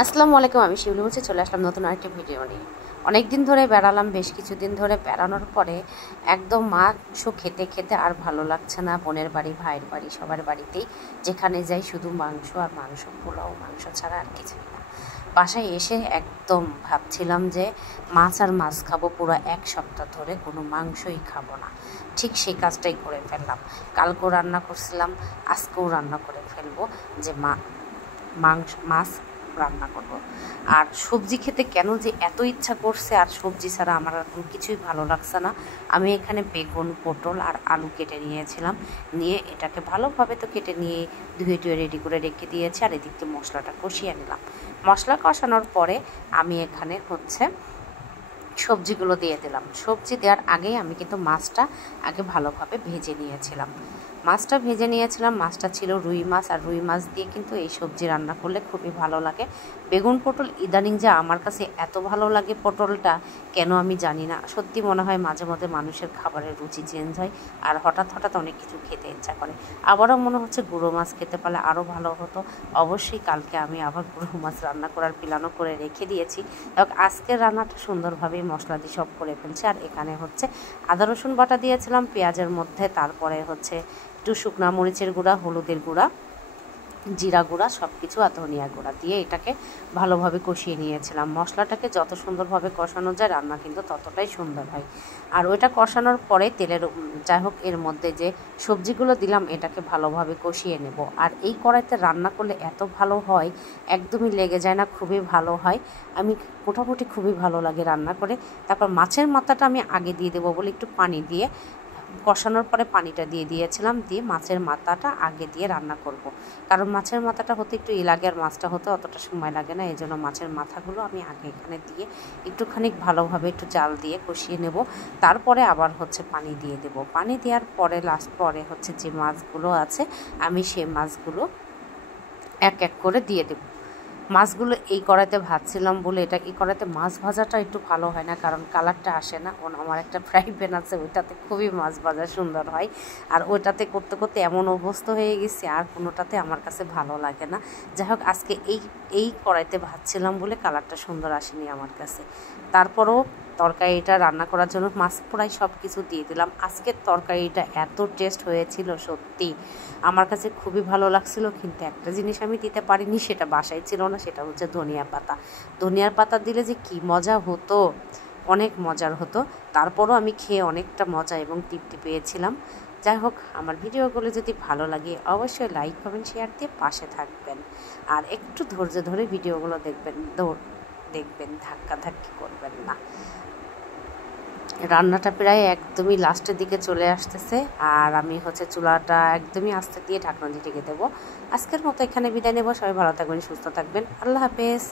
আসসালামু আলাইকুম। আমি শিউলি বলছি, চলে আসলাম নতুন আরেকটি ভিডিও নিয়ে। অনেক দিন ধরে বেড়ালাম, বেশ কিছুদিন ধরে বেড়ানোর পরে একদম মাংস খেতে খেতে আর ভালো লাগছে না। বোনের বাড়ি, ভাইয়ের বাড়ি, সবার বাড়িতেই যেখানে যাই শুধু মাংস আর মাংস, পোলাও, মাংস ছাড়া আর কিছুই না। বাসায় এসে একদম ভাবছিলাম যে মাছ আর মাছ খাবো, পুরো এক সপ্তাহ ধরে কোনো মাংসই খাবো না। ঠিক সেই কাজটাই করে ফেললাম। কালকেও রান্না করছিলাম, আজকেও রান্না করে ফেলবো যে মাছ রান্না করব। আর সবজি খেতে কেন যে এত ইচ্ছা করছে, আর সবজি ছাড়া আমার আর কিছুই ভালো লাগছে না। আমি এখানে বেগুন, পটল আর আলু কেটে নিয়েছিলাম, নিয়ে এটাকে ভালোভাবে তো কেটে নিয়ে ধুয়ে টুয়ে রেডি করে রেখে দিয়েছি। আর এদিকে মশলাটা কষিয়ে নিলাম। মশলা কষানোর পরে আমি এখানে সবজিগুলো দিয়ে দিলাম। সবজি দেওয়ার আগেই আমি কিন্তু মাছটা আগে ভালোভাবে ভেজে নিয়েছিলাম। মাছটা ছিল রুই মাছ, আর রুই মাছ দিয়ে কিন্তু এই সবজি রান্না করলে খুবই ভালো লাগে। বেগুন পটল ইদানিং যে আমার কাছে এত ভালো লাগে পটলটা, কেন আমি জানি না। সত্যি মনে হয় মাঝে মধ্যে মানুষের খাবারের রুচি চেঞ্জ হয়, আর হঠাৎ হঠাৎ অনেক কিছু খেতে ইচ্ছা করে। আবারও মনে হচ্ছে গুঁড়ো মাছ খেতে পারলে আরও ভালো হতো। অবশ্যই কালকে আমি আবার গুঁড়ো মাছ রান্না করার প্ল্যানও করে রেখে দিয়েছি। আজকের রান্নাটা সুন্দরভাবে মশলা দিয়ে সব করে ফেলছি। আর এখানে আদা রসুন বাটা দিয়েছিলাম পেঁয়াজের মধ্যে, তারপরে একটু শুকনা মরিচের গুঁড়া, হলুদের গুঁড়া, জিরা গুঁড়া, সব কিছু আর ধনিয়া গুঁড়া দিয়ে এটাকে ভালোভাবে কষিয়ে নিয়েছিলাম। মশলাটাকে যত সুন্দরভাবে কষানো যায় রান্না কিন্তু ততটাই সুন্দর হয়। আর ওইটা কষানোর পরে যাই হোক এর মধ্যে যে সবজিগুলো দিলাম এটাকে ভালোভাবে কষিয়ে নেব। আর এই কড়াইতে রান্না করলে এত ভালো হয়, একদমই লেগে যায় না, খুবই ভালো হয়। আমি মোটামুটি খুবই ভালো লাগে রান্না করে। তারপর মাছের মাথাটা আমি আগে দিয়ে দেবো বলে একটু পানি দিয়ে কষানোর পরে পানিটা দিয়ে দিয়েছিলাম, দিয়ে মাছের মাথাটা আগে দিয়ে রান্না করব। কারণ মাছের মাথাটা হতে একটু লাগে, আর মাছটা হতে অতটা সময় লাগে না। এই জন্য মাছের মাথাগুলো আমি আগে এখানে দিয়ে একটুখানি ভালোভাবে একটু জাল দিয়ে কষিয়ে নেব। তারপরে আবার পানি দিয়ে দেব। পানি দেওয়ার পরে লাস্ট পরে যে মাছগুলো আছে আমি সেই মাছগুলো এক এক করে দিয়ে দেব। মাছগুলো এই কড়াইতে ভাজছিলাম বলে এই কড়াইতে মাছ ভাজাটা একটু ভালো হয় না, কারণ কালারটা আসে না। আমার একটা ফ্রাই প্যান আছে, ওইটাতে খুবই মাছ ভাজা সুন্দর হয়। আর ওইটাতে করতে করতে এমন অভ্যস্ত হয়ে গেছি, আর কোনোটাতে আমার কাছে ভালো লাগে না। যাই হোক আজকে এই কড়াইতে ভাজছিলাম বলে কালারটা সুন্দর আসেনি আমার কাছে। তারপরেও তরকারিটা রান্না করার জন্য মাছ প্রায় সব কিছু দিয়ে দিলাম। আজকের তরকারিটা এত টেস্ট হয়েছিল, সত্যি আমার কাছে খুবই ভালো লাগছিল। কিন্তু একটা জিনিস আমি দিতে পারিনি, সেটা বাসায় ছিল না, সেটা ধনিয়া পাতা। ধনিয়ার পাতা দিলে যে কি মজা হতো, অনেক মজার হতো। তারপরও আমি খেয়ে অনেকটা মজা এবং তৃপ্তি পেয়েছিলাম। যাই হোক, আমার ভিডিওগুলো যদি ভালো লাগে অবশ্যই লাইক, কমেন্ট, শেয়ার দিয়ে পাশে থাকবেন। আর একটু ধৈর্য ধরে ভিডিওগুলো দেখবেন, ধাক্কাধাক্কি করবেন না। রান্নাটা প্রায় একদমই লাস্টের দিকে চলে আসতেছে, আর আমি চুলাটা একদমই আস্তে দিয়ে ঢাকনা দিয়ে ঢেকে দেবো। আজকের মতো এখানে বিদায় নেব। সবাই ভালো থাকবেন, সুস্থ থাকবেন। আল্লাহ হাফেজ।